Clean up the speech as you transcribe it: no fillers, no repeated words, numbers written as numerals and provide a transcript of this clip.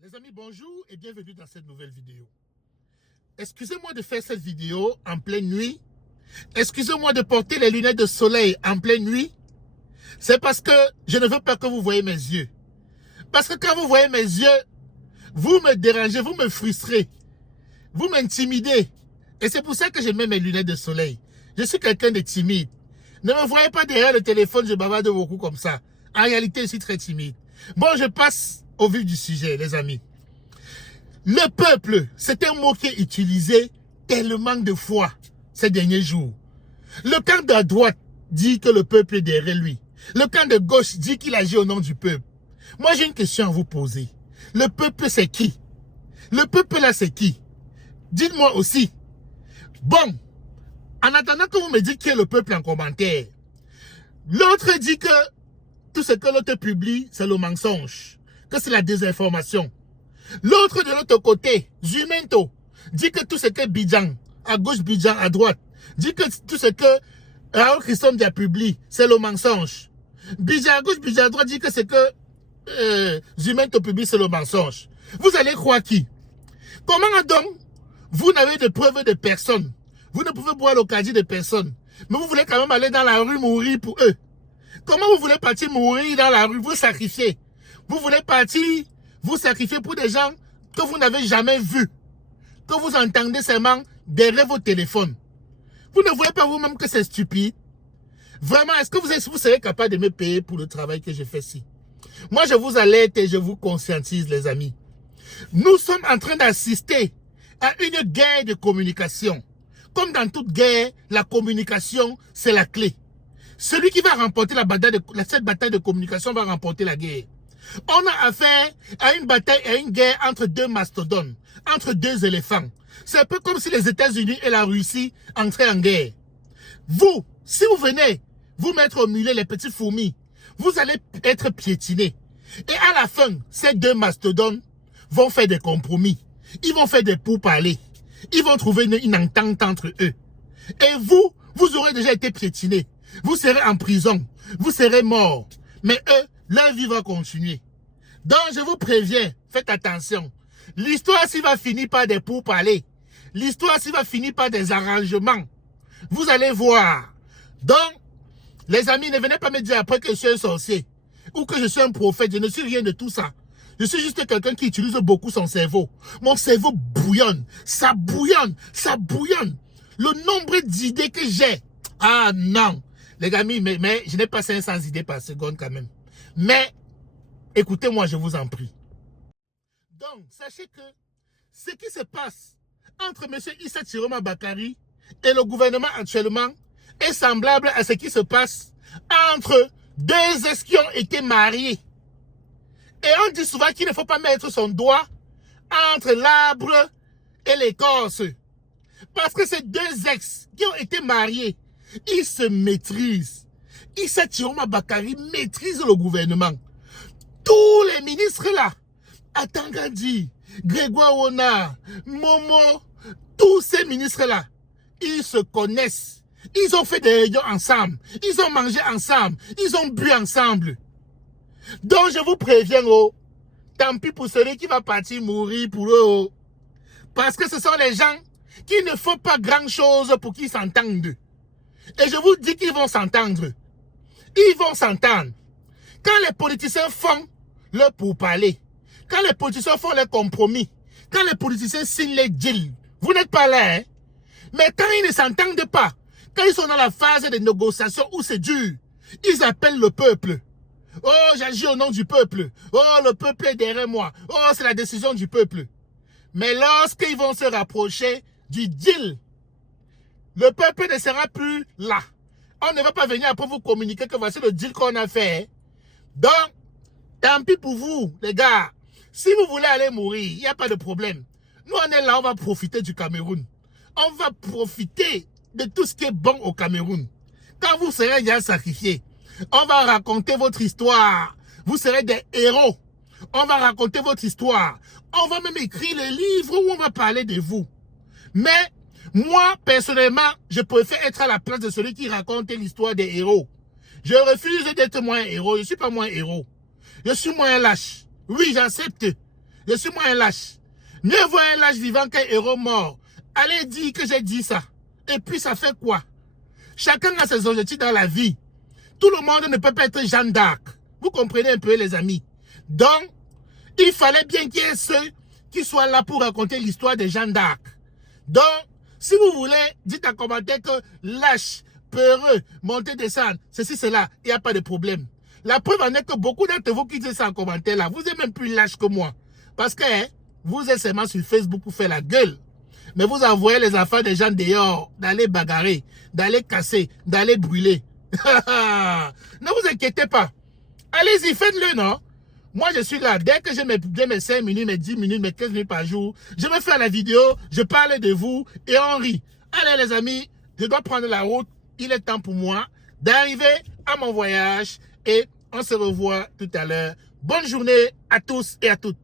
Les amis, bonjour et bienvenue dans cette nouvelle vidéo. Excusez-moi de faire cette vidéo en pleine nuit. Excusez-moi de porter les lunettes de soleil en pleine nuit. C'est parce que je ne veux pas que vous voyez mes yeux. Parce que quand vous voyez mes yeux, vous me dérangez, vous me frustrez. Vous m'intimidez. Et c'est pour ça que je mets mes lunettes de soleil. Je suis quelqu'un de timide. Ne me voyez pas derrière le téléphone, je bavarde beaucoup comme ça. En réalité, je suis très timide. Bon, je passe au vif du sujet, les amis. Le peuple, c'est un mot qui est utilisé tellement de fois ces derniers jours. Le camp de la droite dit que le peuple est derrière lui. Le camp de gauche dit qu'il agit au nom du peuple. Moi, j'ai une question à vous poser. Le peuple, c'est qui? Le peuple, là, c'est qui? Dites-moi aussi. Bon, en attendant que vous me dites qui est le peuple en commentaire, l'autre dit que tout ce que l'autre publie, c'est le mensonge, que c'est la désinformation. L'autre de l'autre côté, Zumento, dit que tout ce que Bidjan, à gauche Bidjan, à droite, dit que tout ce que Raoul Christophe a publié, c'est le mensonge. Bidjan à gauche, Bidjan à droite dit que ce que Zumento publie, c'est le mensonge. Vous allez croire qui? Comment donc vous n'avez de preuves de personne? Vous ne pouvez boire l'occasion de personne. Mais vous voulez quand même aller dans la rue mourir pour eux. Comment vous voulez partir mourir dans la rue, vous sacrifier? Vous voulez partir vous sacrifier pour des gens que vous n'avez jamais vus, que vous entendez seulement derrière vos téléphones. Vous ne voyez pas vous-même que c'est stupide? Vraiment, est-ce que vous serez capable de me payer pour le travail que je fais ici? Moi, je vous alerte et je vous conscientise, les amis. Nous sommes en train d'assister à une guerre de communication. Comme dans toute guerre, la communication, c'est la clé. Celui qui va remporter cette bataille de communication va remporter la guerre. On a affaire à une bataille, à une guerre entre deux mastodontes, entre deux éléphants. C'est un peu comme si les États-Unis et la Russie entraient en guerre. Vous, si vous venez vous mettre au milieu les petites fourmis, vous allez être piétinés. Et à la fin, ces deux mastodontes vont faire des compromis. Ils vont faire des pourparlers. Ils vont trouver une entente entre eux. Et vous aurez déjà été piétinés. Vous serez en prison. Vous serez morts. Mais eux, leur vie va continuer. Donc, je vous préviens, faites attention. L'histoire s'y va finir par des pourparlers. L'histoire s'y va finir par des arrangements. Vous allez voir. Donc, les amis, ne venez pas me dire après que je suis un sorcier ou que je suis un prophète. Je ne suis rien de tout ça. Je suis juste quelqu'un qui utilise beaucoup son cerveau. Mon cerveau bouillonne. Ça bouillonne. Ça bouillonne. Le nombre d'idées que j'ai. Ah non. Les amis, mais je n'ai pas 500 idées par seconde quand même. Mais, écoutez-moi, je vous en prie. Donc, sachez que ce qui se passe entre M. Issa Chiroma Bakari et le gouvernement actuellement est semblable à ce qui se passe entre deux ex qui ont été mariés. Et on dit souvent qu'il ne faut pas mettre son doigt entre l'arbre et l'écorce. Parce que ces deux ex qui ont été mariés, ils se maîtrisent. Issa Chiroma Bakari maîtrise le gouvernement. Tous les ministres là, Atangadi, Grégoire Ona, Momo, tous ces ministres là, ils se connaissent. Ils ont fait des réunions ensemble. Ils ont mangé ensemble. Ils ont bu ensemble. Donc je vous préviens, oh, tant pis pour celui qui va partir mourir pour eux. Oh. Parce que ce sont les gens qui ne font pas grand chose pour qu'ils s'entendent. Et je vous dis qu'ils vont s'entendre. Ils vont s'entendre. Quand les politiciens font leur pourparler, quand les politiciens font leurs compromis, quand les politiciens signent les deals, vous n'êtes pas là, hein? Mais quand ils ne s'entendent pas, quand ils sont dans la phase de négociation où c'est dur, ils appellent le peuple. Oh, j'agis au nom du peuple. Oh, le peuple est derrière moi. Oh, c'est la décision du peuple. Mais lorsqu'ils vont se rapprocher du deal, le peuple ne sera plus là. On ne va pas venir après vous communiquer que voici le deal qu'on a fait. Donc, tant pis pour vous, les gars. Si vous voulez aller mourir, il n'y a pas de problème. Nous, on est là, on va profiter du Cameroun. On va profiter de tout ce qui est bon au Cameroun. Quand vous serez déjà sacrifiés, on va raconter votre histoire. Vous serez des héros. On va raconter votre histoire. On va même écrire les livres où on va parler de vous. Mais, moi, personnellement, je préfère être à la place de celui qui raconte l'histoire des héros. Je refuse d'être moi un héros. Je ne suis pas moi un héros. Je suis moi un lâche. Oui, j'accepte. Je suis moi un lâche. Mieux vaut un lâche vivant qu'un héros mort. Allez dire que j'ai dit ça. Et puis ça fait quoi? Chacun a ses objectifs dans la vie. Tout le monde ne peut pas être Jeanne d'Arc. Vous comprenez un peu les amis. Donc, il fallait bien qu'il y ait ceux qui soient là pour raconter l'histoire de Jeanne d'Arc. Donc, si vous voulez, dites en commentaire que lâche, peureux, monter, descendre, ceci, cela, il n'y a pas de problème. La preuve en est que beaucoup d'entre vous qui disent ça en commentaire là, vous êtes même plus lâche que moi. Parce que vous êtes seulement sur Facebook pour faire la gueule. Mais vous envoyez les enfants des gens dehors, d'aller bagarrer, d'aller casser, d'aller brûler. Ne vous inquiétez pas. Allez-y, faites-le, non? Moi, je suis là. Dès que j'ai mes 5 minutes, mes 10 minutes, mes 15 minutes par jour, je vais faire la vidéo, je parle de vous et on rit. Allez, les amis, je dois prendre la route. Il est temps pour moi d'arriver à mon voyage et on se revoit tout à l'heure. Bonne journée à tous et à toutes.